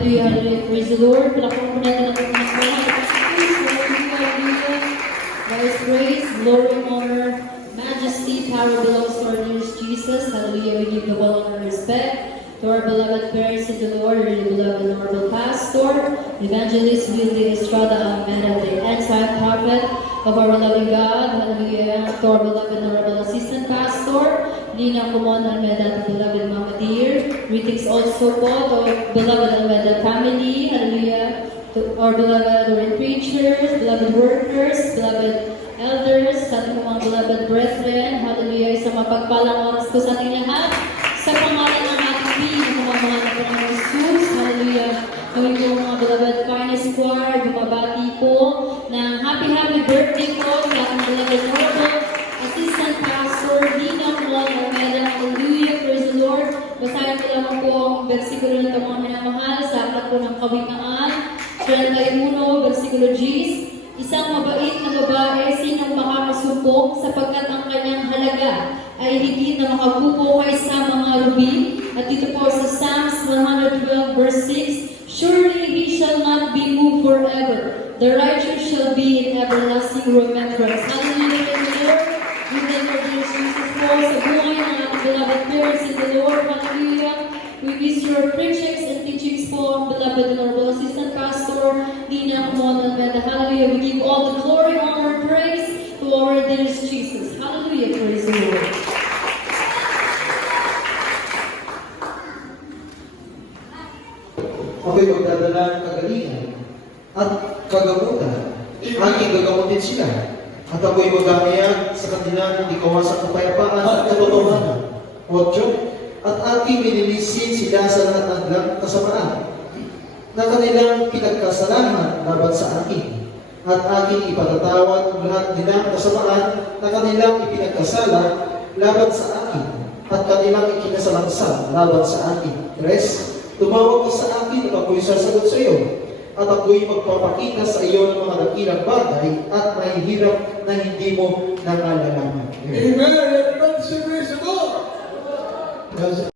Hallelujah, hallelujah. Praise the Lord. Palakpakan po natin ang mga God's praise, glory, honor, majesty, power belongs to our dearest Jesus. Hallelujah. We give the all honor and respect to our beloved parents in the Lord, our beloved honorable pastor, Evangelist Willie Estrada Almeda, the end-time prophet of our loving God. Hallelujah. To our beloved honorable assistant pastor, Lina Kumon Almeda, the beloved Mama Dear. Greetings also po to our beloved Almeda family. Hallelujah. To our beloved Lord preachers, beloved workers, beloved elders, sa ating mga beloved brethren. Hallelujah. Sa mapagpalang oras ko sa ating lahat. Sa pangalan ng ating Pin, ng mga ng Jesus. Hallelujah. Kami po mga beloved Finest Choir, bumabati po ng happy birthday po sa ating beloved Honorable Assistant Pastor Dina Juan Almeda. Hallelujah. Praise the Lord. Basahin ko lamang po ang versikulo na ito mga minamahal sa aklat po ng Kawikaan. 31, versikulo 10. Isang mabait na babae, sinong makakasumpong sapagkat ang kanyang halaga ay higit na makabuko kaysa mga rubi. At dito po sa Psalms 112 verse 6, surely he shall not be moved forever. The righteous shall be in everlasting remembrance. Hallelujah to the Lord. We thank our dear Jesus po sa buhay ng ating beloved parents in the Lord. Hallelujah. We miss your preachings and teachings po, ang beloved honorable assistant pastor, Dina Kumon Almeda. Hallelujah. We give all the glory, honor, praise to our dearest Jesus. Hallelujah. Praise the Lord. Ako'y magdadala ng kagalingan at kagamutan. Aking gagamutin sila. At ako'y magahayag sa kanila ng ikawasan kapayapaan at katotohanan. 8. At aking minilisin sila sa lahat ng kasamaan na kanilang pinagkasalahan laban sa akin. At aking ipatatawad ang lahat nilang kasamaan na kanilang ipinagkasala laban sa akin. At kanilang ikinasalansan laban sa akin. 3. Tumawag ka sa akin at ako'y sasagot sa iyo. At ako'y magpapakita sa iyo ng mga dakilang bagay at mahihirap na hindi mo nangangalaman. Amen. Everybody say praise the Lord.